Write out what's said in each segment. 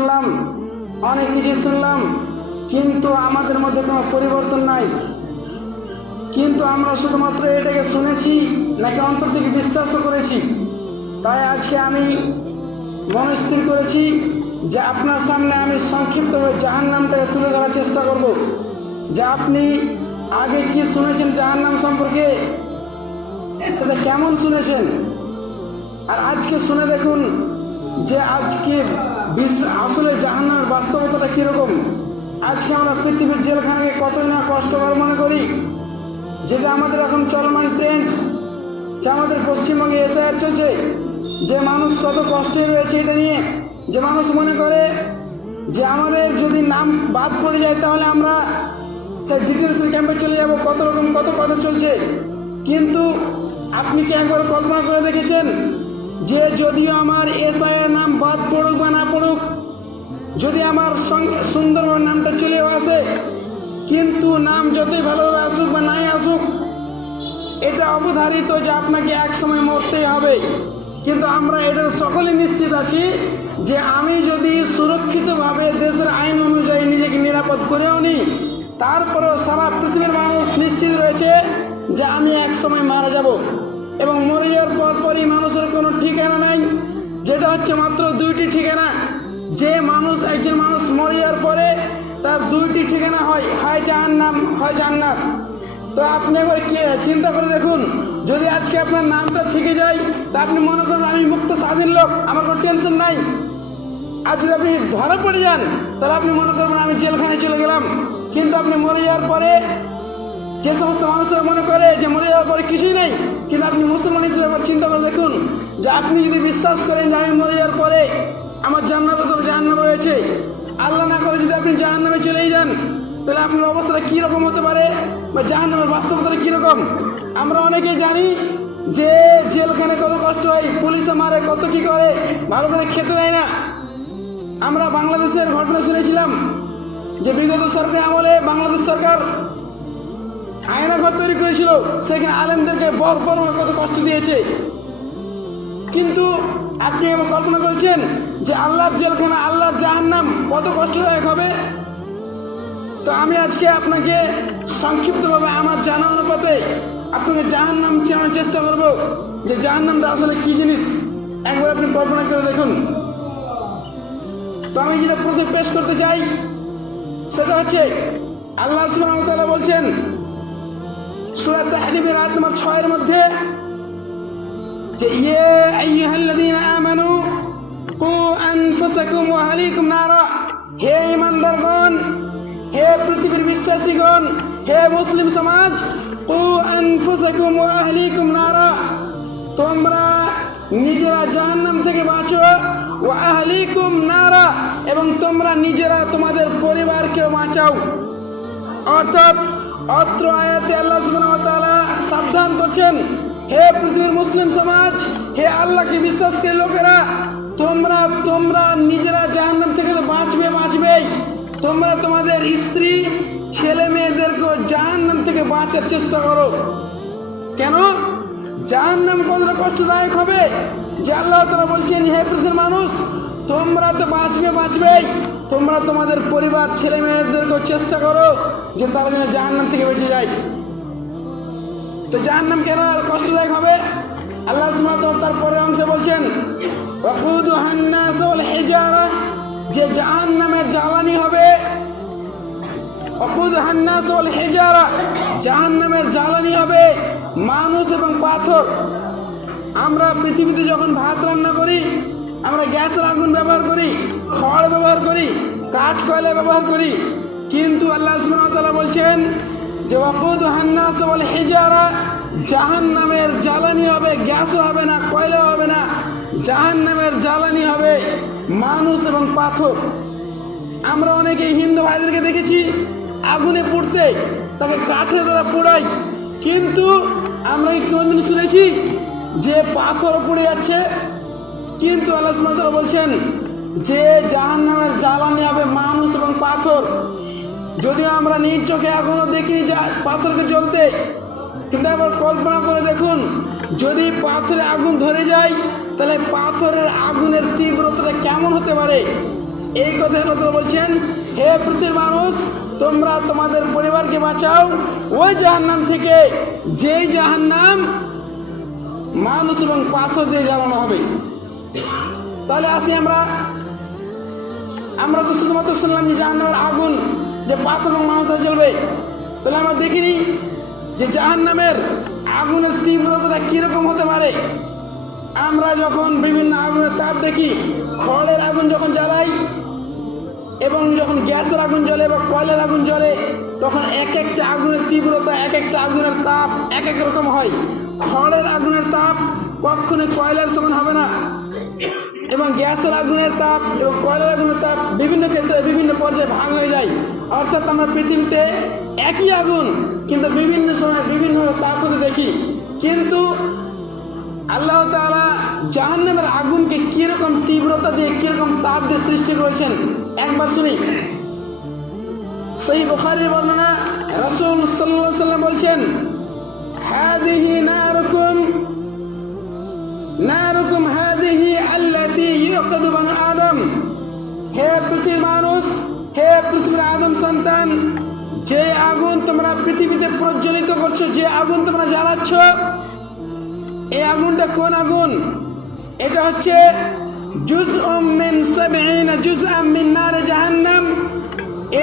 শুনলাম, অনেক কিছু শুনলাম, কিন্তু আমাদের মধ্যে কোনো পরিবর্তন নাই। কিন্তু আমরা শুধুমাত্র এটাকে শুনেছি নাকি অন্তর থেকে বিশ্বাসও করেছি? তাই আজকে আমি মনস্থির করেছি যে আপনার সামনে আমি সংক্ষিপ্তভাবে জাহান্নামটাকে তুলে ধরার চেষ্টা করব। যে আপনি আগে কি শুনেছেন জাহান্নাম সম্পর্কে, সেটা কেমন শুনেছেন, আর আজকে শুনে দেখুন যে আজকে আসলে জাহান্নামের বাস্তবতাটা কীরকম। আজকে আমরা পৃথিবীর জেলখানাকে কতই না কষ্টকর মনে করি, যেটা আমাদের এখন চলমান ট্রেন্ড, যা আমাদের পশ্চিমবঙ্গে এসআইআর চলছে, যে মানুষ কত কষ্টে রয়েছে এটা নিয়ে। যে মানুষ মনে করে যে আমাদের যদি নাম বাদ পড়ে যায় তাহলে আমরা সেই ডিটেনশন ক্যাম্পে চলে যাব, কত রকম কত কথা চলছে। কিন্তু আপনি কি একবার কল্পনা করে দেখেছেন যে যদিও আমার এসআইআর নাম বাদ পড়ুক বা না পড়ুক, যদি আমার সুন্দরবন নামটা চলেও আসে, কিন্তু নাম যতই ভালোভাবে আসুক বা নাই আসুক, এটা অবধারিত যে আপনাকে এক সময় মরতেই হবে। কিন্তু আমরা এটা সকলে নিশ্চিত আছি যে আমি যদি সুরক্ষিতভাবে দেশের আইন অনুযায়ী নিজেকে নিরাপদ করেও নিই, তারপরেও সারা পৃথিবীর মানুষ নিশ্চিত রয়েছে যে আমি এক সময় মারা যাব। এবং মরে যাওয়ার পরপরই মানুষের কোনো ঠিকানা নাই, যেটা হচ্ছে মাত্র দুইটি ঠিকানা। যে মানুষ একজন মানুষ মরে যাওয়ার পরে তার দুইটি ঠিকানা হয়, হয় জাহান্নাম হয় জান্নাত। তো আপনি একবার চিন্তা করে দেখুন, যদি আজকে আপনার নামটা থেকে যায় তা আপনি মনে করেন আমি মুক্ত স্বাধীন লোক, আমার কোনো টেনশন নাই। আর যদি আপনি ধরা পড়ে যান তাহলে আপনি মনে করবেন আমি জেলখানায় চলে গেলাম। কিন্তু আপনি মরে যাওয়ার পরে যে সমস্ত মানুষরা মনে করে যে মরে যাওয়ার পরে কিছুই নেই, কিন্তু আপনি মুসলমান হিসেবে একবার চিন্তা করে দেখুন যে আপনি যদি বিশ্বাস করেন যে আমি মরে যাওয়ার পরে আমার জান্নাত অথবা জাহান্নাম রয়েছে, আল্লাহ না করে যদি আপনি জাহান্নামে চলেই যান, তাহলে আপনার অবস্থাটা কীরকম হতে পারে বা জাহান্নামের বাস্তবতাটা কীরকম। আমরা অনেকেই জানি যে জেলখানে কত কষ্ট হয়, পুলিশে মারে, কত কী করে, ভালো করে খেতে দেয় না। আমরা বাংলাদেশের ঘটনা শুনেছিলাম যে বিগত সরকার আমলে বাংলাদেশ সরকার আয়নাঘর তৈরি করেছিল, সেখানে আলেমদেরকে বড় কত কষ্ট দিয়েছে। কিন্তু আপনি এবার কল্পনা করেছেন যে আল্লাহর জেলখানা, আল্লাহর জাহান্নাম কত কষ্টদায়ক হবে। তো আমি আজকে আপনাকে সংক্ষিপ্তভাবে আমার জানা অনুপাতে আপনাকে জাহান্নাম চেনার চেষ্টা করব যে জাহান্নামটা আসলে কী জিনিস, একবার আপনি কল্পনা করে দেখুন। তো আমি যেটা প্রথমে পেশ করতে চাই সেটা হচ্ছে আল্লাহ সুবহানাহু ওয়া তাআলা বলছেন সূরা তাহরিমের আয়াত নম্বর 6 এর মধ্যে যে ইয়া আইয়ুহাল্লাযীনা আমানু কু আনফুসাকুম ওয়া আহলিকুম নারা, হে ঈমানদারগণ, হে পৃথিবীর বিশ্বাসীগণ, হে মুসলিম সমাজ, কু আনফুসাকুম ওয়া আহলিকুম নারা, তোমরা নিজেরা জাহান্নাম থেকে বাঁচো, ওয়া আহলিকুম নারা, এবং তোমরা নিজেরা তোমাদের পরিবারকে বাঁচাও। অর্থাৎ অত্র আয়াতে আল্লাহ সুবহানাহু ওয়া তাআলা সাবধান করছেন, হে পৃথিবীর মুসলিম সমাজ, হে আল্লাহকে বিশ্বাসকারী লোকেরা, তোমরা নিজেরা জাহান্নাম থেকে তো বাঁচবেই, তোমরা তোমাদের স্ত্রী ছেলে মেয়েদেরকে জাহান্নাম থেকে বাঁচার চেষ্টা করো। কেন? জাহান্নাম কতটা কষ্টদায়ক হবে যে আল্লাহ তাআলা বলছেন হে পৃথিবীর মানুষ, তোমরা তো বাঁচবেই, তোমরা তোমাদের পরিবার ছেলে মেয়েদেরকে চেষ্টা করো যে তারা যেন জাহান্নাম থেকে বেঁচে যায়। তো জাহান্নাম কেন কষ্টদায়ক হবে? আল্লাহ সুবহানাহু ওয়া তাআলা তার পরের অংশে বলছেন ওয়াকুদুহান নাস ওয়াল হিজারা, যে জাহান্নামের জ্বালানি হবে, ওয়াকুদুহান নাস ওয়াল হিজারা, জাহান্নামের জ্বালানি হবে মানুষ এবং পাথর। আমরা পৃথিবীতে যখন ভাত রান্না করি আমরা গ্যাসের আগুন ব্যবহার করি, খড় ব্যবহার করি, কাঠ কয়লা ব্যবহার করি, কিন্তু আল্লাহ সুবহানাহু ওয়া তাআলা বলছেন যে ওয়াকুদুহান নাস ওয়াল হিজারা, জাহান্নামের জ্বালানি হবে, গ্যাসও হবে না, কয়লাও হবে না, জাহান্নামের জ্বালানি হবে মানুষ এবং পাথর। আমরা অনেকেই হিন্দু ভাইদেরকে দেখেছি আগুনে পুড়তে, তাকে কাঠে দ্বারা পোড়াই, কিন্তু আমরা কি কোনোদিন শুনেছি যে পাথর পুড়ে যাচ্ছে? কিন্তু আল্লাহ সুবহানাহু ওয়া তাআলা বলছেন যে জাহান্নামের জ্বালানি হবে মানুষ এবং পাথর। যদিও আমরা নিজ চোখে এখনো দেখিনি যে পাথরকে জ্বলতে, কিন্তু একবার কল্পনা করে দেখুন যদি পাথরে আগুন ধরে যায় তাহলে পাথরের আগুনের তীব্রতাটা কেমন হতে পারে। এই কথা আল্লাহ তাআলা বলছেন, হে পৃথিবীর মানুষ, তোমরা তোমাদের পরিবারকে বাঁচাও ওই জাহান্নাম থেকে, যেই জাহান্নাম মানুষ এবং পাথর দিয়ে জ্বালানো হবে। তাহলে আসি আমরা তো শুধুমাত্র শুনলাম যে জাহান্নামের আগুন, যে পাথর এবং মানুষ ধরে জ্বলবে। তাহলে আমরা দেখিনি যে জাহান্নামের আগুনের তীব্রতাটা কীরকম হতে পারে। আমরা যখন বিভিন্ন আগুনের তাপ দেখি, খড়ের আগুন যখন জ্বালাই এবং যখন গ্যাসের আগুন জ্বলে বা কয়লার আগুন জ্বলে, তখন এক একটা আগুনের তীব্রতা, এক একটা আগুনের তাপ এক এক রকম হয়। খড়ের আগুনের তাপ কখনো কয়লার সমান হবে না, এবং গ্যাসের আগুনের তাপ এবং কয়লার আগুনের তাপ বিভিন্ন ক্ষেত্রে বিভিন্ন পর্যায়ে ভাগ হয়ে যায়। অর্থাৎ আমরা পৃথিবীতে একই আগুন কিন্তু বিভিন্ন সময় বিভিন্ন তাপ হতে দেখি। কিন্তু আল্লাহ তাআলা জাহান্নামের আগুনকে কিরকম তীব্রতা দিয়ে, কিরকম তাপ দিয়ে সৃষ্টি করেছেন একবার শুনি। সহিহ বুখারীর বর্ণনা, রাসূল সাল্লাল্লাহু আলাইহি ওয়াসাল্লাম বলছেন, হাদিহি নারুকুম হাদিহি আল্লাতী ইউকাদু বানু আদম। হে পৃথিবীর মানুষ, হে পৃথিবীর আদম সন্তান, যে আগুন তোমরা পৃথিবীতে প্রজ্বলিত করছো, যে আগুন তোমরা জ্বালাচ্ছ, এই আগুনটা কোন আগুন? এটা হচ্ছে জুজউম মিন 70 জুজআম মিন নারে জাহান্নাম।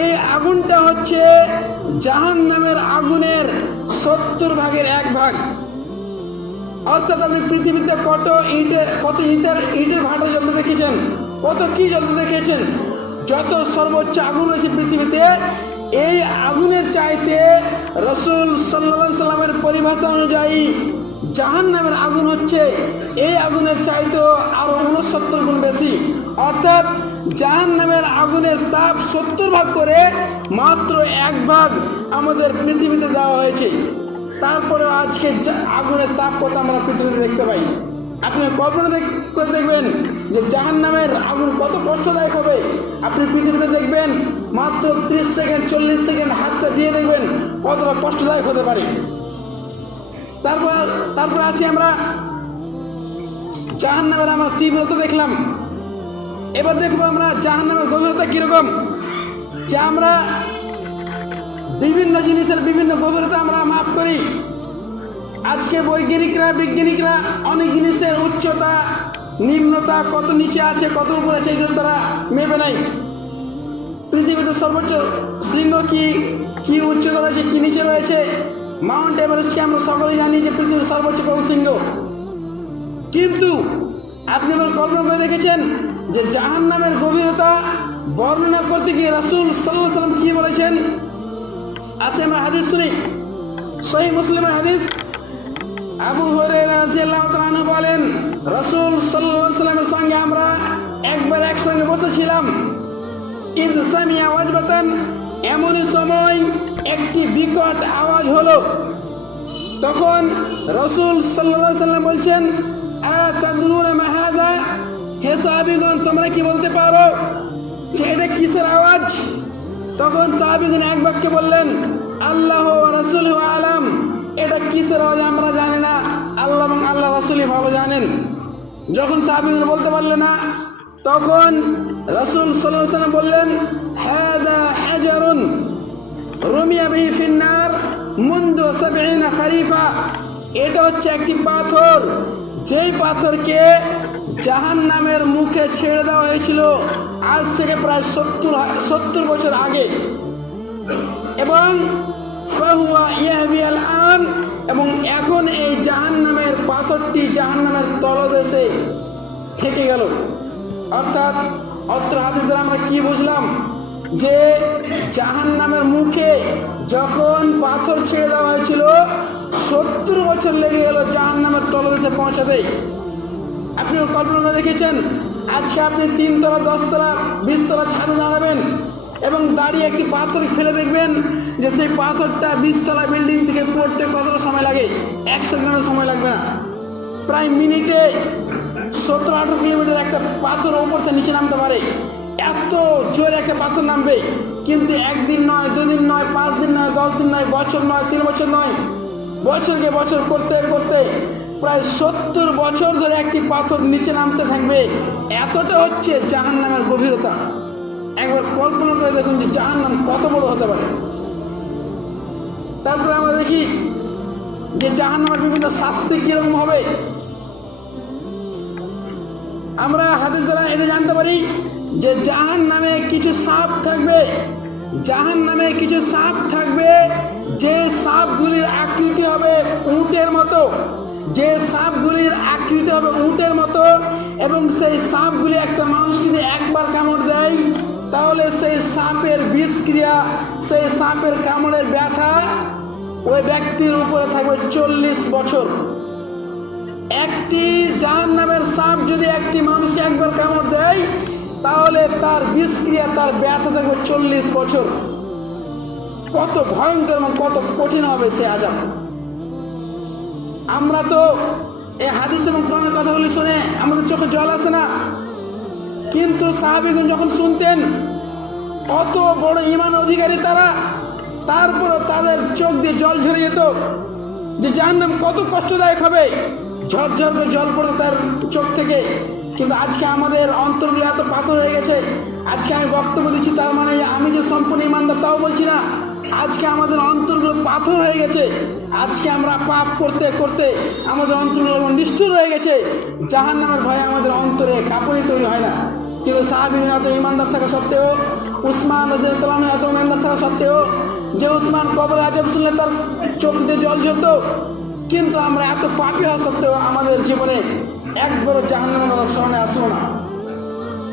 এই আগুনটা হচ্ছে জাহান্নামের আগুনের 70 ভাগের 1 ভাগ। অর্থাৎ আপনি পৃথিবীতে কত ইটের ভাটা জ্বলতে দেখেছেন, কত কি জ্বলতে দেখেছেন, যত সর্বোচ্চ আগুন রয়েছে পৃথিবীতে, এই আগুনের চাইতে রাসূল সাল্লাল্লাহু আলাইহি সাল্লামের পরিভাষা অনুযায়ী জাহান্নামের আগুন হচ্ছে এই আগুনের চাইতেও আরো 69 গুণ বেশি। অর্থাৎ জাহান্নামের আগুনের তাপ 70 ভাগ করে মাত্র 1 ভাগ আমাদের পৃথিবীতে দেওয়া হয়েছে। তারপরে আজকে আগুনের তাপ কত আমরা পৃথিবীতে দেখতে পাই। আপনি কল্পনা করে দেখবেন যে জাহান্নামের আগুন কত কষ্টদায়ক হবে। আপনি পৃথিবীতে দেখবেন মাত্র 30 সেকেন্ড 40 সেকেন্ড হাতটা দিয়ে দেখবেন কতটা কষ্টদায়ক হতে পারে। তারপর আছি আমরা জাহান্নামের আমরা তীব্রতা দেখলাম। এবার দেখবো আমরা জাহান্নামের গভীরতা কিরকম। যে আমরা বিভিন্ন জিনিসের বিভিন্ন গভীরতা আমরা মাপ করি। আজকে বিজ্ঞানিকরা অনেক জিনিসের উচ্চতা নিম্নতা, কত নিচে আছে কত উপরে আছে, এগুলো তারা মেপে নাই। পৃথিবীতে সর্বোচ্চ শৃঙ্গ কি উচ্চতা রয়েছে, কি নিচে রয়েছে। মাউন্ট এভারেস্টকে আমরা সকলেই জানি যে পৃথিবীর সর্বোচ্চ শৃঙ্গ। কিন্তু আপনি এবার কল্পনা করে দেখেছেন যে জাহান্নামের গভীরতা বর্ণনা করতে গিয়ে রাসূল সাল্লাল্লাহু আলাইহি ওয়াসাল্লাম কি বলেছেন? আসে আমরা হাদিস শুনি, সহিহ মুসলিমের হাদিস। আবু হুরায়রা রাদিয়াল্লাহু তাআলা আনহু বলেন, রাসূল সাল্লাল্লাহু আলাইহি ওয়াসাল্লামের সঙ্গে আমরা একবার একসঙ্গে বসেছিলাম। ইদ সামিয়া ওয়াজবাতান, এমনই সময় একটি বিকট আওয়াজ হলো। তখন রাসূল সাল্লাল্লাহু আলাইহি ওয়াসাল্লাম বলছেন, আতাদরুনা মা হাযা, হে সাহাবীগণ তোমরা কি বলতে পারো যে এটা কিসের আওয়াজ? তখন সাহাবীগণ এক বাক্যে বললেন, আল্লাহ ওয়া রাসূলুহু আলাম, এটা কিসের আওয়াজ আমরা জানি না, আল্লাহ এবং আল্লাহ রাসূলই ভালো জানেন। যখন সাহাবীগণ বলতে পারলেন না, তখন রাসূল সাল্লাল্লাহু আলাইহি ওয়াসাল্লাম বললেন, হাযা হাজারুন রুমিয়া বিহি ফিন্নার মুনযু 70 খরিফা, এটা হচ্ছে একটি পাথর, যেই পাথরকে জাহান্নামের মুখে ছেড়ে দেওয়া হয়েছিল আজ থেকে প্রায় 70 বছর আগে। এবং ফাহুয়া ইয়াহবি আল-আন, এবং এখন এই জাহান্নামের পাথরটি জাহান্নামের তলদেশে থেকে গেল। অর্থাৎ অত্র হাদিস দ্বারা আমরা কি বুঝলাম? যে জাহান্নামের মুখে যখন পাথর ছেড়ে দেওয়া হয়েছিল 70 বছর লেগে গেল জাহান্নামের তলদেশে পৌঁছাতে। আপনি কল্পনা করে দেখেছেন? আজকে আপনি 3 তলা 10 তলা 20 তলা ছাদে দাঁড়াবেন এবং দাঁড়িয়ে একটি পাথর ফেলে দেখবেন যে সেই পাথরটা 20 তলা বিল্ডিং থেকে পড়তে কতটা সময় লাগে? 1 সেকেন্ডের সময় লাগবে না। প্রায় মিনিটে 17-18 কিলোমিটার একটা পাথর ওপর থেকে নিচে নামতে পারে। এত জোরে একটা পাথর নামবে, কিন্তু 1 দিন নয়, 2 দিন নয়, 5 দিন নয়, 10 দিন নয়, বছর নয়, 3 বছর নয়, বছরকে বছর করতে করতে প্রায় 70 বছর ধরে একটি পাথর নিচে নামতে থাকবে। এতটা হচ্ছে জাহান্নামের গভীরতা। এবার কল্পনা করে দেখুন যে জাহান্নাম কত বড় হতে পারে। তারপরে আমরা দেখি যে জাহান্নামের বিভিন্ন শাস্তি কিরকম হবে। আমরা হাদিস দ্বারা এটা জানতে পারি যে জাহান্নামে কিছু সাপ থাকবে, জাহান্নামে কিছু সাপ থাকবে, যে সাপগুলির আকৃতি হবে উটের মতো, যে সাপগুলির আকৃতি হবে উটের মতো, এবং সেই সাপগুলি একটা মানুষকে যদি একবার কামড় দেয় তাহলে সেই সাপের বিষক্রিয়া, সেই সাপের কামড়ের ব্যথা ওই ব্যক্তির উপরে থাকবে 40 বছর। একটি জাহান্নামের সাপ যদি একটি মানুষকে একবার কামড় দেয় তাহলে তার বিষক্রিয়া, তার ব্যথা থাকবে 40 বছর। কত ভয়ঙ্কর এবং কত কঠিন হবে সে আযাব। আমরা তো এই হাদিস এবং কোরআনের কথাগুলি শুনে আমাদের চোখে জল আসে না, কিন্তু সাহাবীগণ যখন শুনতেন, অত বড় ঈমান অধিকারী তারা, তারপরে তাদের চোখ দিয়ে জল ঝরে যেত যে জাহান্নাম কত কষ্টদায়ক হবে, ঝরঝর করে জল পড়ে তার চোখ থেকে। কিন্তু আজকে আমাদের অন্তরগুলো এত পাথর হয়ে গেছে। আজকে আমি বক্তব্য দিচ্ছি, তার মানে আমি যে সম্পূর্ণ ইমানদার তাও বলছি না। আজকে আমাদের অন্তরগুলো পাথর হয়ে গেছে। আজকে আমরা পাপ করতে করতে আমাদের অন্তরগুলো নিষ্ঠুর হয়ে গেছে। জাহান্নামের ভয়ে আমাদের অন্তরে কাঁপুনি তৈরি হয় না। কিন্তু সাহাবীরা এত ইমানদার থাকা সত্ত্বেও, উসমান রাদিয়াল্লাহু আনহু এত ইমানদার থাকা সত্ত্বেও, যে উসমান কবরে আযাব শুনলে তার চোখ দিয়ে জল ঝরতো, কিন্তু আমরা এত পাপী হওয়া সত্ত্বেও আমাদের জীবনে একবারও জাহান্নামের কথা স্মরণে আসলো না।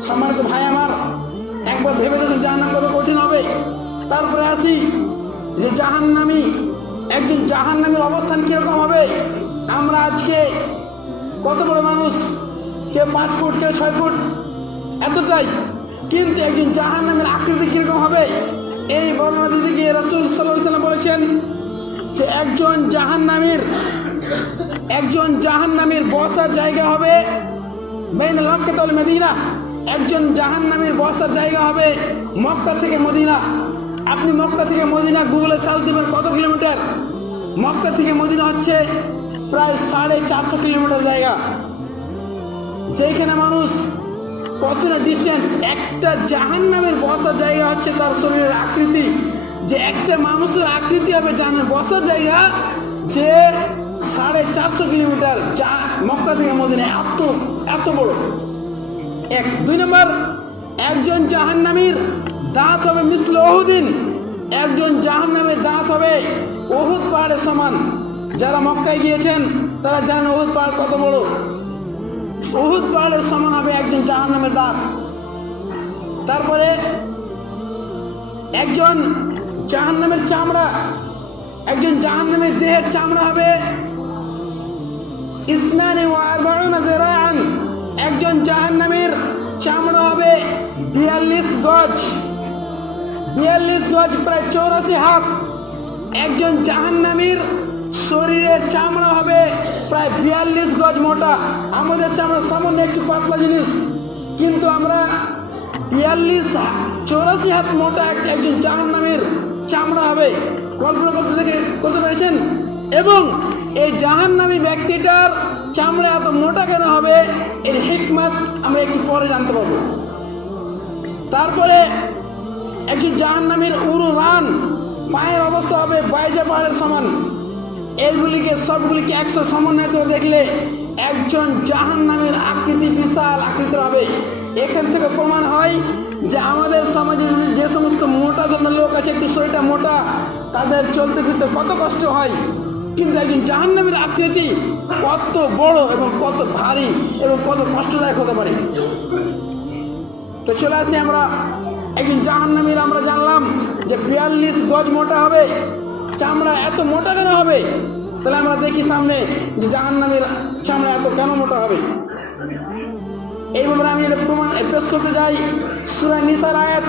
সম্মানিত ভাই আমার, একবার ভেবে দেখুন জাহান্নাম কত কঠিন হবে। তারপরে আসি যে জাহান্নামী, একজন জাহান্নামীর অবস্থান কীরকম হবে। আমরা আজকে কত বড় মানুষ, কেউ 5 ফুট, কেউ 6 ফুট, এতটাই, কিন্তু একজন জাহান্নামীর আকৃতি কীরকম হবে এই বর্ণনা দিতে গিয়ে রাসূল সাল্লাল্লাহু আলাইহি ওয়াসাল্লাম বলেছেন যে একজন জাহান্নামীর বসার জায়গা হবে বাইনা মক্কা ওয়াল মদিনা। একজন জাহান্নামীর বসার জায়গা হবে মক্কা থেকে মদিনা। আপনি মক্কা থেকে মদিনা গুগলে সার্চ দেবেন কত কিলোমিটার। মক্কা থেকে মদিনা হচ্ছে প্রায় 450 কিলোমিটার জায়গা, যেখানে মানুষ কতটা ডিস্টেন্স। একটা জাহান্নামের বসার জায়গা হচ্ছে তার শরীরের আকৃতি, যে একটা মানুষের আকৃতি হবে জাহান্নামের বসার জায়গা, যে 450 কিলোমিটার যা মক্কা থেকে মদিনা, এত বড়। 2 নম্বর, একজন জাহান্নামীর দাঁত হবে মিসল উহুদিন। একজন জাহান্নামের দাঁত হবে উহুদ পাহাড়ের সমান। যারা মক্কায় গিয়েছেন তারা জানেন উহুদ পাহাড় কত বড়। উহুদ পাহাড়ের সমান হবে একজন জাহান্নামের দাঁত। তারপরে একজন জাহান্নামের চামড়া, একজন জাহান্নামের দেহের চামড়া হবে ইসনানি ওয়া আরবাউনা যিরাআন। একজন জাহান্নামের চামড়া হবে 42 গজ, 42 গজ প্রায় 84 হাত। একজন জাহান্নামীর শরীরের চামড়া হবে প্রায় 42 গজ মোটা। আমাদের চামড়া সামান্য একটু পাতলা জিনিস, কিন্তু আমরা 84 হাত মোটা একজন জাহান্নামীর চামড়া হবে। কল্পনা করতে পেরেছেন? এবং এই জাহান্নামী ব্যক্তিটার চামড়া এত মোটা কেন হবে, এর হিকমত আমরা একটু পরে জানতে পারবো। তারপরে একজন জাহান্নামীর উরু রান, পায়ের অবস্থা হবে বাইজা পাহাড়ের সমান। এগুলিকে সবগুলিকে 100 সমন্বয় করে দেখলে একজন জাহান্নামীর আকৃতি বিশাল আকৃতির হবে। এখান থেকে প্রমাণ হয় যে আমাদের সমাজে যে সমস্ত মোটা ধরনের লোক আছে, একটু শরীরটা মোটা, তাদের চলতে ফিরতে কত কষ্ট হয়, কিন্তু একজন জাহান্নামীর আকৃতি কত বড় এবং কত ভারী এবং কত কষ্টদায়ক হতে পারে। তো চলে আসি আমরা একজন জাহান্নামীর, আমরা জানলাম যে 42 গজ মোটা হবে। চামড়া এত মোটা কেন হবে? তাহলে আমরা দেখি সামনে যে জাহান্নামীর চামড়া এত কেন মোটা হবে। এইভাবে আমি এটা প্রমাণ পেশ করতে যাই সূরা নিসার আয়াত।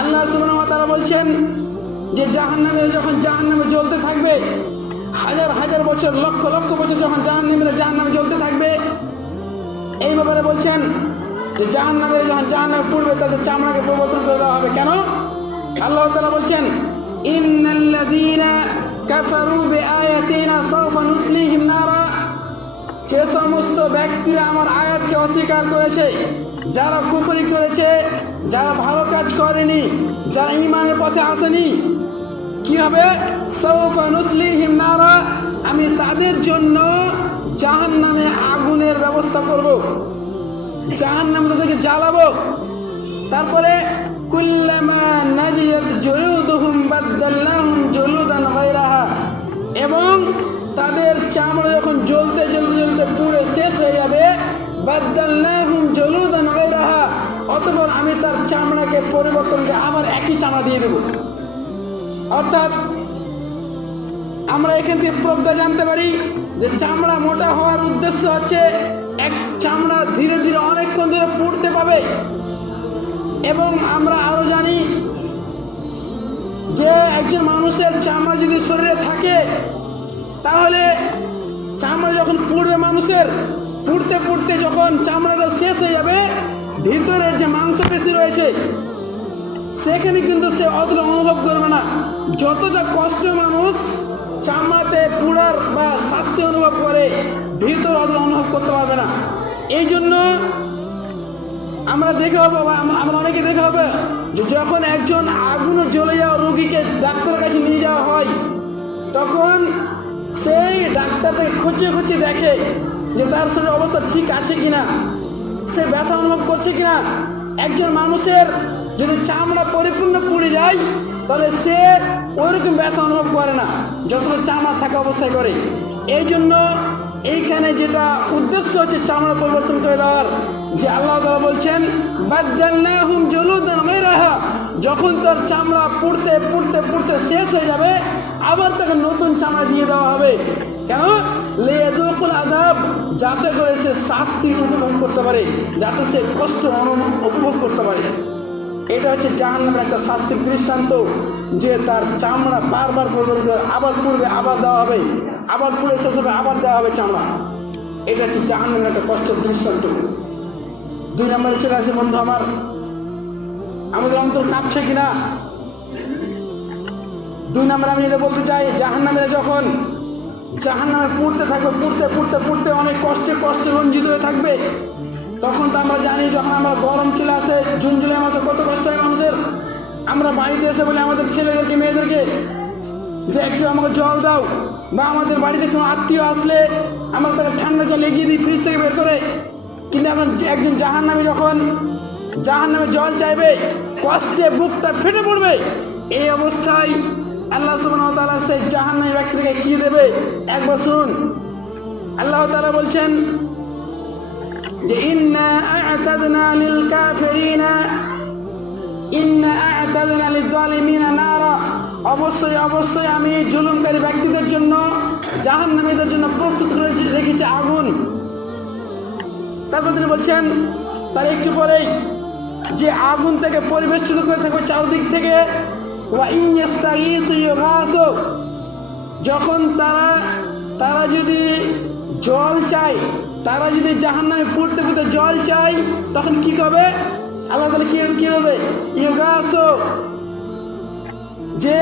আল্লাহ সুবহানাহু ওয়া তাআলা বলছেন যে জাহান্নামীরা যখন জাহান্নামে জ্বলতে থাকবে, হাজার হাজার বছর, লক্ষ লক্ষ বছর যখন জাহান্নামীরা জাহান্নামে জ্বলতে থাকবে, এই ব্যাপারে বলছেন যে জাহান্নামীরা যখন জাহান্নামে পড়বে তাদের চামড়াকে পরিবর্তন করে দেওয়া হবে। কেন? আল্লাহ তাআলা বলছেন ইন্নাল্লাযীনা কাফারু বিআয়াতিনা সাওফা নুসলিহিম নারা। যে সমস্ত ব্যক্তিরা আমার আয়াতকে অস্বীকার করেছে, যারা কুফরি করেছে, যারা ভালো কাজ করেনি, যারা ঈমানের পথে আসেনি, কি হবে? সাউফা নুসলিহিম নারা, আমি তাদের জন্য জাহান্নামে আগুনের ব্যবস্থা করব, জাহান্নামে তাদেরকে জ্বালাবো। তারপরে কুল্লামা নাজিয়াত জুলুদুহুম বাদদালনাহুম জুলুদান গায়রাহা, এবং তাদের চামড়া যখন জ্বলতে জ্বলতে জ্বলতে পুড়ে শেষ হয়ে যাবে, বাদদালনাহুম জুলুদান গায়রাহা, অতঃপর আমি তার চামড়াকে পরিবর্তন করে আবার একই চামড়া দিয়ে দেব। অর্থাৎ আমরা এখান থেকে প্রজ্ঞা জানতে পারি যে চামড়া মোটা হওয়ার উদ্দেশ্য হচ্ছে এক চামড়া ধীরে ধীরে অনেকক্ষণ ধরে পুড়তে পাবে। এবং আমরা আরো জানি যে একজন মানুষের চামড়া যদি শরীরে থাকে, তাহলে চামড়া যখন পুড়বে, মানুষের পুড়তে পুড়তে যখন চামড়াটা শেষ হয়ে যাবে, ভিতরের যে মাংসপেশি রয়েছে সেখানে কিন্তু সে অতটা অনুভব করবে না। যতটা কষ্ট মানুষ চামড়াতে পুড়ার বা শাস্তি অনুভব করে, ভিতর অতটা অনুভব করতে পারবে না। এই জন্য আমরা দেখে হবে, বা আমরা অনেকে দেখে হবে যে যখন একজন আগুনে জ্বলে যাওয়া রোগীকে ডাক্তারের কাছে নিয়ে যাওয়া হয়, তখন সেই ডাক্তার তাকে খুঁচিয়ে খুঁচিয়ে দেখে যে তার শরীরের অবস্থা ঠিক আছে কিনা, সে ব্যথা অনুভব করছে কিনা। একজন মানুষের যদি চামড়া পরিপূর্ণ পুড়ে যায়, তাহলে সে ওইরকম ব্যথা অনুভব করে না যতটা চামড়া থাকা অবস্থায় করে। এই জন্য এইখানে যেটা উদ্দেশ্য হচ্ছে চামড়া পরিবর্তন করে দেওয়ার, যে আল্লাহ তাআলা বলছেন বাদদালনাহুম জুলুদান গায়রাহা, যখন তার চামড়া পুড়তে পুড়তে পুড়তে শেষ হয়ে যাবে, আবার তাকে নতুন চামড়া দিয়ে দেওয়া হবে। কেন? লিয়াযুকুল আযাব, যাতে করে সে শাস্তি উপভোগ করতে পারে, যাতে সে কষ্ট উপভোগ করতে পারে। এটা হচ্ছে জাহান্নামের একটা শাস্তির দৃষ্টান্ত, যে তার চামড়া বারবার পরিবর্তন, আবার পুড়বে, আবার দেওয়া হবে, আবার পুড়ে শেষ হবে, আবার দেওয়া হবে চামড়া। এটা হচ্ছে জাহান্নামের একটা কষ্টের দৃষ্টান্ত। 2 নম্বরে চলে আসে বন্ধু আমার, আমাদের অন্তর কাঁপছে কিনা। 2 নম্বরে আমি এটা বলতে চাই, জাহান্নামে যখন জাহান্নামে পুড়তে থাকবে, পুড়তে পুড়তে পুড়তে অনেক কষ্টে কষ্টে রঞ্জিত হয়ে থাকবে, তখন তো আমরা জানি যখন আমরা গরম চলে আসে, জুন জুলাই মাসে কত কষ্ট হয় মানুষের। আমরা বাড়িতে এসে বলি আমাদের ছেলেদেরকে মেয়েদেরকে যে একটু আমাকে জল দাও, বা আমাদের বাড়িতে কোনো আত্মীয় আসলে আমরা তাকে ঠান্ডা জল এগিয়ে দিই ফ্রিজ থেকে বের করে। কিন্তু এখন একজন জাহান্নামী যখন জাহান্নামে জল চাইবে, কষ্টে বুকটা ফেটে পড়বে। এই অবস্থায় আল্লাহ সুবহানাহু ওয়া তাআলা সেই জাহান্নামী ব্যক্তিকে কি দেবে একবার শুনুন। আল্লাহ তাআলা বলছেন যে ইন্না আ'তাদনা লিল কাফিরিনা ইন্না আ'তাদনা লিয-যালিমিনা নারা, অবশ্যই অবশ্যই আমি জুলুমকারী ব্যক্তিদের জন্য, জাহান্নামীদের জন্য প্রস্তুত করে রেখেছি আগুন। তারপর তিনি বলছেন তার একটু পরেই যে আগুন থেকে পরিবেষ্টিত করে থাকবে চারদিক থেকে, ওয়া ইন ইস্তাগীথু ইউগাসু, যখন তারা যদি জল চায়, তারা যদি জাহান্নামে পুড়তে পুড়তে জল চায়, তখন কি করবে আল্লাহ তাআলা? কি হবে? ইউগাসু, যে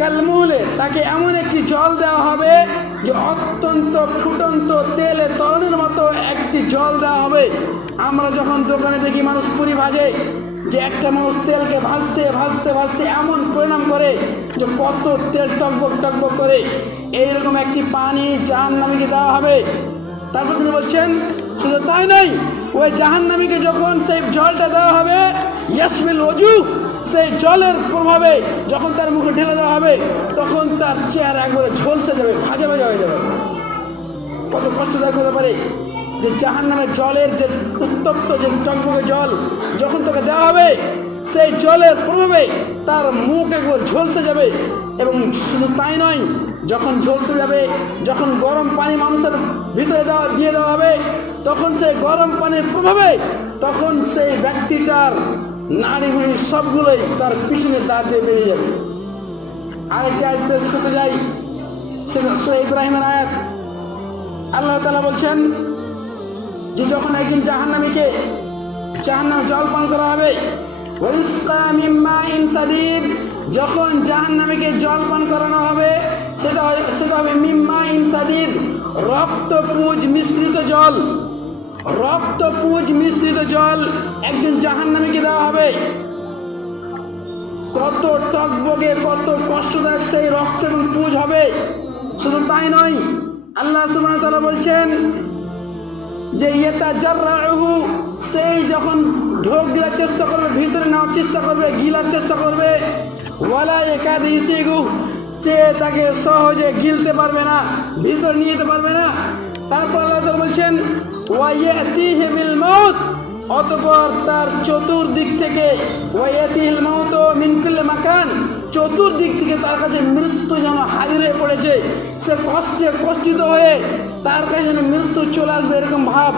কালমুলে, তাকে এমন একটি জল দেওয়া হবে যে অত্যন্ত ফুটন্ত তেলে তরণের মতো একটি জল দেওয়া হবে। আমরা যখন দোকানে দেখি মানুষ পুরি ভাজে, যে একটা মানুষ তেলকে ভাজতে ভাজতে ভাজতে এমন পরিণাম করে যে কত তেল টকবক টকবক করে, এইরকম একটি পানি জাহান্নামীকে দেওয়া হবে। তারপর তিনি বলছেন শুধু তাই নয়, ওই জাহান্নামীকে যখন সেই জলটা দেওয়া হবে, ইয়াসমিল ওজু, সেই জলের প্রভাবে যখন তার মুখে ঢেলে দেওয়া হবে, তখন তার চেহারা একবারে ঝলসে যাবে, ভাজা ভাজা হয়ে যাবে। কত কষ্টদায়ক হতে পারে যে জাহান্নামের জলের যে উত্তপ্ত যে টকবকে জল যখন তাকে দেওয়া হবে, সেই জলের প্রভাবে তার মুখ একবার ঝলসে যাবে। এবং শুধু তাই নয়, যখন ঝলসে যাবে, যখন গরম পানি মানুষের ভিতরে দিয়ে দেওয়া হবে, তখন সেই গরম পানির প্রভাবে তখন সেই ব্যক্তিটার নাড়িগুলি সবগুলোই তার পিছনে দাঁত দিয়ে বেরিয়ে যাবে। আরেকটি আয়াত পেশ করতে যাই, সেটা সূরা ইব্রাহিমের আয়াত। আল্লাহ তাআলা বলছেন যে যখন একজন জাহান্নামীকে জাহান্নামে জল পান করা হবে, ওয়াইসকা মিন মাইন সাদিদ, যখন জাহান্নামীকে জল পান করানো হবে, সেটা হবে মিন মাইন সাদিদ, রক্তপুঞ্জ মিশ্রিত জল। রক্ত পুঁজ মিশ্রিত জল একজন জাহান্নামীকে দেওয়া হবে। কত টকবগে, কত কষ্টদায়ক সেই রক্ত এবং পুঁজ হবে। শুধু তাই নয়, আল্লাহ সুবহানাহু ওয়া তাআলা বলছেন যে ইয়াতাজাররাহু, সেই যখন ঢোক গিলার চেষ্টা করবে, ভিতরে নেওয়ার চেষ্টা করবে, গিলার চেষ্টা করবে, ওয়ালা ইয়াকাদু ইউসিগু, সে তাকে সহজে গিলতে পারবে না, ভিতরে নিয়ে যেতে পারবে না। তারপর আল্লাহ তাআলা বলছেন ওয়া ইয়াতিহি বিল মাউত, অতঃপর তার চতুর্দিক থেকে, ওয়া ইয়াতিহিল মাউত মিন কুল্লি মাকান, চতুর্দিক থেকে তার কাছে মৃত্যু যেন হাজির হয়ে পড়েছে। সে কষ্টিত হয়ে তার কাছে যেন মৃত্যু চলে আসবে, এরকম ভাব।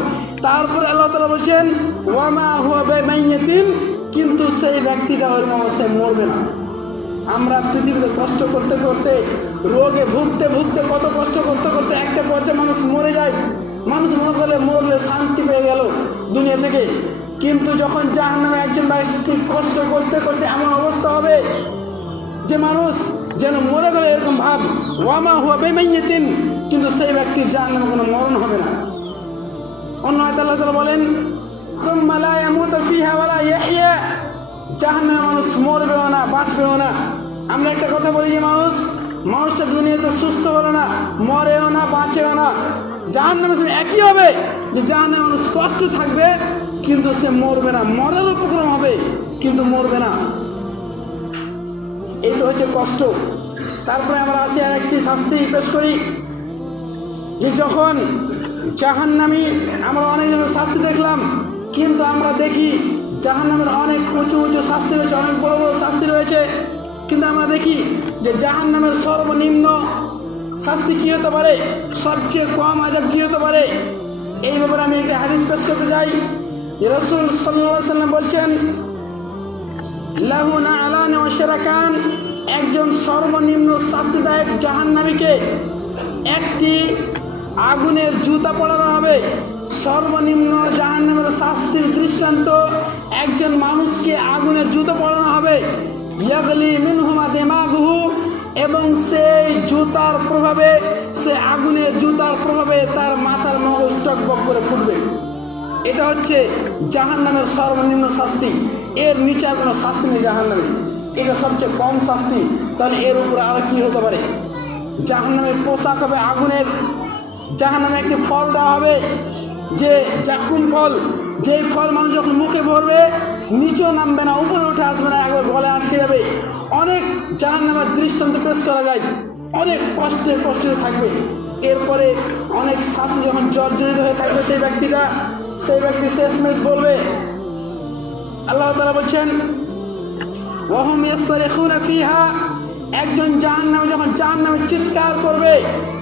তারপরে আল্লাহ তাআলা বলছেন ওয়া মা হুয়া বিমাইয়িতিন, কিন্তু সেই ব্যক্তিটা ওরকম অবস্থায় মরবে না। আমরা পৃথিবীতে কষ্ট করতে করতে, রোগে ভুগতে ভুগতে, কত কষ্ট করতে করতে একটা পর্যায়ে মানুষ মরে যায়। মানুষ মনে করলে মরলে শান্তি পেয়ে গেল দুনিয়া থেকে, কিন্তু যখন জাহান্নামে একজন ব্যক্তি কষ্ট করতে করতে এমন অবস্থা হবে যে মানুষ যেন মরে গেলে এরকম ভাব। ওয়া মা হুয়া বিমাইয়িতিন, কিন্তু সেই ব্যক্তির জাহান্নামে কোনো মরণ হবে না। অন্য আয়াতে আল্লাহ তাআলা বলেন সুম্মা লা ইয়ামুতু ফিহা ওয়া লা ইয়াহইয়া, জাহান্নামে মানুষ মরবেও না, বাঁচবেও না। আমরা একটা কথা বলি যে মানুষটা দুনিয়াতে সুস্থ হলো না, মরেও না, বাঁচেও না। জাহান্নামের সঙ্গে একই হবে যে জাহান্নামে মানুষ কষ্ট থাকবে কিন্তু সে মরবে না, মরার উপক্রম হবে কিন্তু মরবে না। এই তো হচ্ছে কষ্ট। তারপরে আমরা আসি আর একটি শাস্তি পেশ করি, যে যখন জাহান্নামী, আমরা অনেক জনের শাস্তি দেখলাম, কিন্তু আমরা দেখি জাহান্নামের অনেক উঁচু উঁচু শাস্তি রয়েছে, অনেক বড় বড় শাস্তি রয়েছে, কিন্তু আমরা দেখি যে জাহান্নামের সর্বনিম্ন শাস্তি কী হতে পারে, সবচেয়ে কম আযাব কী হতে পারে। এই ব্যাপারে আমি একটা হাদিস পেশ করতে চাই। রাসূল সাল্লাল্লাহু আলাইহি ওয়াসাল্লাম বলছেন লাহু না'লান ওয়া শিরাকান, একজন সর্বনিম্ন শাস্তিদায়ক জাহান্নামীকে একটি আগুনের জুতা পরানো হবে। সর্বনিম্ন জাহান্নামের শাস্তির দৃষ্টান্ত, একজন মানুষকে আগুনের জুতা পরানো হবে। ইয়াগলি মিনহুমা দিমাগুহু, এবং সেই জুতার প্রভাবে, সে আগুনের জুতার প্রভাবে তার মাথার মগজ টকবক করে ফুটবে। এটা হচ্ছে জাহান্নামের সর্বনিম্ন শাস্তি। এর নিচে আর কোনো শাস্তি নেই জাহান্নামে, এটা সবচেয়ে কম শাস্তি। তাহলে এর উপরে আর কি হতে পারে? জাহান্নামের পোশাক হবে আগুনের। জাহান্নামে একটি ফল দেওয়া হবে, যে জাকুম ফল, যেই ফল মানুষ যখন মুখে ভরবে নিচেও নামবে না, উপরে উঠে আসবে না, একবার গলে আটকে যাবে। অনেক জাহান্নামের দৃষ্টান্ত পেশ করা যায়, অনেক কষ্টে থাকবে। এরপরে অনেক শাস্তি যখন জর্জরিত হয়ে থাকবে সেই ব্যক্তি শেষমেশ বলবে, আল্লাহ তাআলা বলছেন ওয়াহুম ইয়াসরিখুনা ফিহা, একজন জাহান্নামী যখন জাহান্নামে চিৎকার করবে,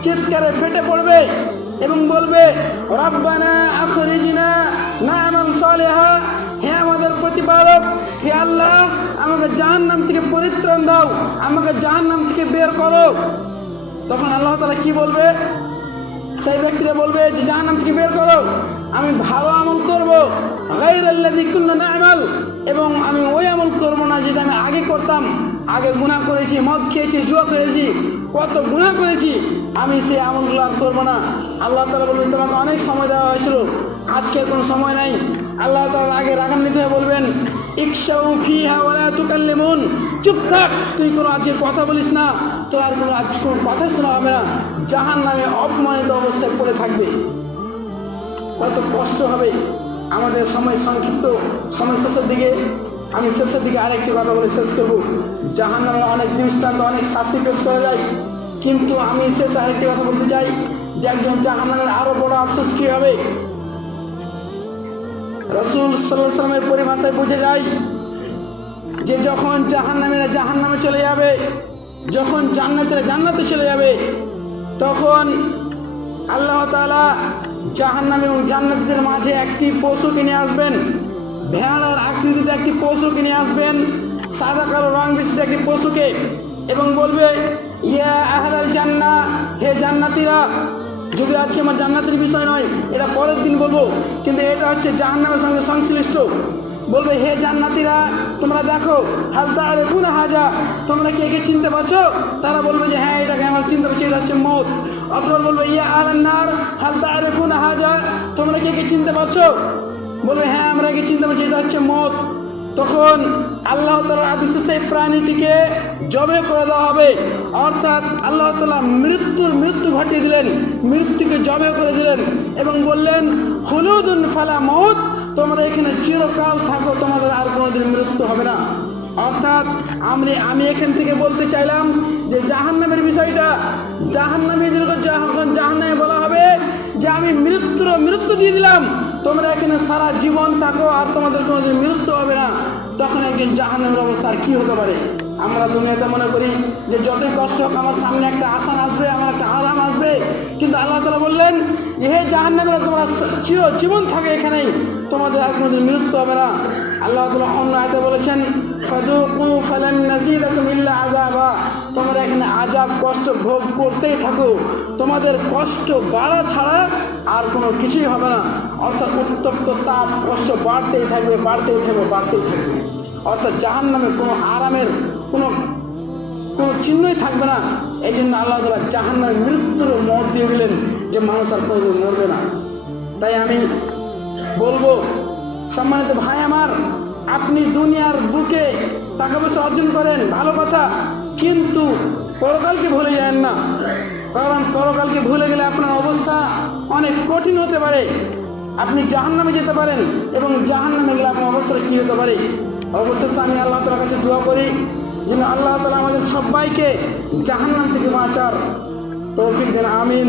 চিৎকারে ফেটে পড়বে এবং বলবে রাব্বানা আখরিজনা না'মাল সালিহা, হে আমাদের প্রতিপালক, হে আল্লাহ, আমাকে জাহান্নাম থেকে পরিত্রাণ দাও, আমাকে জাহান্নাম থেকে বের করো। তখন আল্লাহ তাআলা কি বলবে? সেই ব্যক্তিরা বলবে যে জাহান্নাম থেকে বের করো, আমি ভালো আমল করবো, গায়রাল্লাযী কুন্না না'মাল, এবং আমি ওই আমল করবো না যেটা আমি আগে করতাম। আগে গুনাহ করেছি, মদ খেয়েছি, জুয়া খেয়েছি, কত গুনাহ করেছি, আমি সেই আমলগুলো আর করবো না। আল্লাহ তাআলা বলবেন তোমাকে অনেক সময় দেওয়া হয়েছিল, আজকের কোনো সময় নাই। আল্লাহ তাআলা আগে রাগান্বিত হয়ে বলবেন ইকশাউ ফিহা ওয়া লা তুকাল্লিমুন, চুপ থাক, তুই কোনো আজকে কথা বলিস না, তোর আর কোনো আজ কোনো কথা শোনা হবে না। জাহান্নামে অপমানিত অবস্থায় পড়ে থাকবে। কত কষ্ট হবে। আমাদের সময় সংক্ষিপ্ত, সময় শেষের দিকে, আমি শেষের দিকে আরেকটি কথা বলে শেষ করব। জাহান্নামের অনেক দৃষ্টান্ত, অনেক শাস্তি পেশ করা যায়, কিন্তু আমি শেষে আরেকটি কথা বলতে চাই যে একজন জাহান্নামের আরো বড় আফসোস কী হবে। রাসূল সাল্লাল্লাহু আলাইহি ওয়াসাল্লামের পরিভাষায় বুঝে যায় যে যখন জাহান্নামীরা জাহান্নামে চলে যাবে, যখন জান্নাতীরা জান্নাতে চলে যাবে, তখন আল্লাহ তাআলা জাহান্নাম এবং জান্নাতীদের মাঝে একটি পশু কিনে আসবেন, ভেড়ার আকৃতিতে একটি পশু কিনে আসবেন, সাদা কালো রং বিশিষ্ট একটি পশুকে, এবং বলবে ইয়া আহলাল জান্নাহ, হে জান্নাতীরা। যদি আজকে আমার জান্নাতের বিষয় নয়, এটা পরের দিন বলবো, কিন্তু এটা হচ্ছে জাহান্নামের সঙ্গে সংশ্লিষ্ট। বলবে হে জান্নাতীরা, তোমরা দেখো, হাল তা'রিফুনা হাজা, তোমরা কি একে চিনতে পারছো? তারা বলবে যে হ্যাঁ, এটাকে আমরা চিনতে পারছি, এটা হচ্ছে মউত। অতঃপর বলবে ইয়া আহলান নার হাল তা'রিফুনা হাজা, তোমরা কি চিনতে পারছো? বলবে হ্যাঁ আমরা কি চিনতে পারছি, এটা হচ্ছে মত। তখন আল্লাহ তাআলার আদেশে সেই প্রাণীটিকে জবে করে দেওয়া হবে, অর্থাৎ আল্লাহ তাআলা মৃত্যু ঘটিয়ে দিলেন, মৃত্যুকে জবে করে দিলেন এবং বললেন খুলুদুন ফালা মউত, তোমরা এখানে চিরকাল থাকো, তোমাদের আর কোনোদিন মৃত্যু হবে না। অর্থাৎ আমি এখান থেকে বলতে চাইলাম যে জাহান্নামের বিষয়টা, জাহান্নামীদের যখন জাহান্নামে বলা হবে যে আমি মৃত্যু দিয়ে দিলাম, তোমরা এখানে সারা জীবন থাকো আর তোমাদের কোনোদিন মৃত্যু হবে না, তখন একজন জাহান্নামের অবস্থা আর কি হতে পারে? আমরা দুনিয়াতে মনে করি যে যতই কষ্ট হোক আমার সামনে একটা আসান আসবে, আমার একটা আরাম আসবে, কিন্তু আল্লাহ তাআলা বললেন যে হে জাহান্নামীরা তোমরা চিরজীবন থাকো এখানেই, তোমাদের আর কোনোদিন মৃত্যু হবে না। আল্লাহ তাআলা অন্য আয়াতে বলেছেন ফাদুকু ফালান নাযিদাকুম ইল্লা আযাবা, তোমরা এখানে আযাব কষ্ট ভোগ করতেই থাকো, তোমাদের কষ্ট বাড়া ছাড়া আর কোনো কিছুই হবে না। অর্থাৎ উত্তপ্ত তাপ কষ্ট বাড়তেই থাকবে। অর্থাৎ জাহান্নামে কোনো আরামের কোনো চিহ্নই থাকবে না। এই জন্য আল্লাহ তাআলা জাহান্নামে মৃত্যুর মত দিয়ে দিলেন যে মানুষ আর কোনোদিন মরবে না। তাই আমি বলবো সম্মানিত ভাই আমার, আপনি দুনিয়ার বুকে টাকা পয়সা অর্জন করেন ভালো কথা, কিন্তু পরকালকে ভুলে যান না, কারণ পরকালকে ভুলে গেলে আপনার অবস্থা অনেক কঠিন হতে পারে, আপনি জাহান্নামে যেতে পারেন এবং জাহান্নামে গেলে আপনার অবস্থাটা কী হতে পারে। অবশেষে আমি আল্লাহ তাআলার কাছে দোয়া করি যেন আল্লাহ তাআলা আমাদের সবাইকে জাহান্নাম থেকে বাঁচার তৌফিক দেন, আমিন।